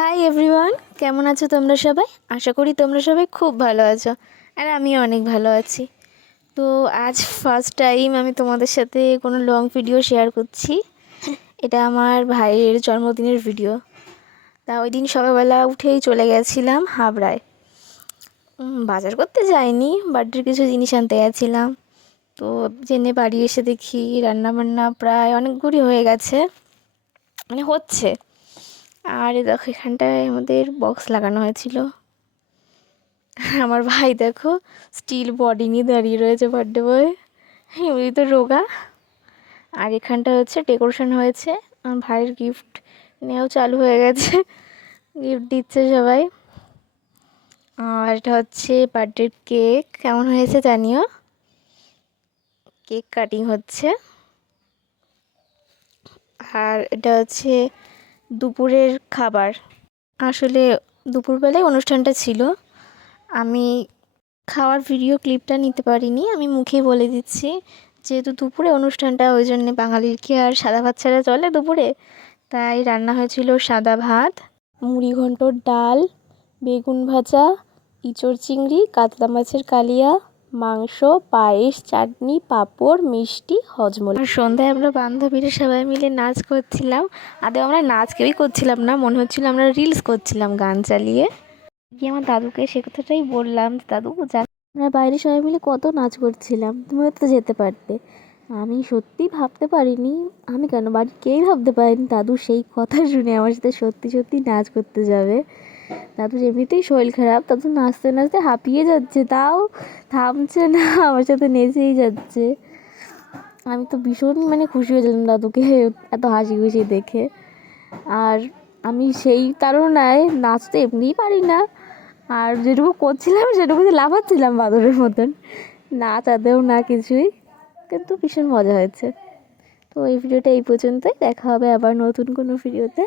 Hi everyone, কেমন আছো তোমরা সবাই? আশা করি তোমরা সবাই খুব ভালো আছো, আর আমিও অনেক ভালো আছি। তো আজ ফার্স্ট টাইম আমি তোমাদের সাথে কোনো লং ভিডিও শেয়ার করছি। এটা আমার ভাইয়ের জন্মদিনের ভিডিও। তা ওই দিন সকালবেলা উঠেই চলে গেছিলাম হাবড়ায়। বাজার করতে যাইনি, বার্থডের কিছু জিনিস আনতে গেছিলাম। তো জেনে বাড়ি এসে দেখি রান্নাবান্না প্রায় অনেকগুলি হয়ে গেছে, মানে হচ্ছে। আর দেখো এখানটায় আমাদের বক্স লাগানো হয়েছিল। আমার ভাই দেখো স্টিল বডি নিয়ে দাঁড়িয়ে রয়েছে বার্থডে বয়। উনি তো রোগা। আর এখানটা হচ্ছে ডেকোরেশন হয়েছে, আমার ভাইয়ের গিফট নেওয়াও চালু হয়ে গেছে, গিফট দিচ্ছে সবাই। আর এটা হচ্ছে বার্থডের কেক, কেমন হয়েছে জানিও। কেক কাটিং হচ্ছে। আর এটা হচ্ছে দুপুরের খাবার। আসলে দুপুরবেলায় অনুষ্ঠানটা ছিল, আমি খাওয়ার ভিডিও ক্লিপটা নিতে পারিনি, আমি মুখেই বলে দিচ্ছি। যেহেতু দুপুরে অনুষ্ঠানটা, ওই জন্যে বাঙালির কি আর সাদা ভাত ছাড়া চলে দুপুরে। তাই রান্না হয়েছিল সাদা ভাত, মুড়ি ঘন্ট, ডাল, বেগুন ভাজা, ইঁচড় চিংড়ি, কাতলা মাছের কালিয়া, মাংস, পায়েস, চাটনি, পাঁপড়, মিষ্টি, হজমোলা। আর সন্ধ্যায় আমরা বান্ধবীরা সবাই মিলে নাচ করছিলাম। আদৌ আমরা নাচ কেউই করছিলাম না, মনে হচ্ছিল আমরা রিলস করছিলাম গান চালিয়ে। গিয়ে আমার দাদুকে সে কথাটাই বললাম, দাদু আমরা বাইরে সবাই মিলে কত নাচ করছিলাম, তুমিও তো যেতে পারতে। আমি সত্যি ভাবতে পারিনি, আমি কেন বাড়ির কেউই ভাবতে পারিনি দাদু সেই কথা শুনে আমার সাথে সত্যি সত্যি নাচ করতে যাবে। দাদু এমনিতেই শরীর খারাপ, দাদু নাচতে নাচতে হাঁপিয়ে যাচ্ছে, তাও থামছে না, আমার সাথে নেচেই যাচ্ছে। আমি তো ভীষণ খুশি হয়েছিলাম দাদুকে এত হাসি খুশি দেখে। আর আমি সেই তাড়নায় নাচতে এমনিই পারি না, আর যেটুকু করছিলাম সেটুকুতে লাফাচ্ছিলাম বাদরের মতন, না তাতেও না কিছুই, কিন্তু ভীষণ মজা হয়েছে। তো এই ভিডিওটা এই পর্যন্তই, দেখা হবে আবার নতুন কোনো ভিডিওতে।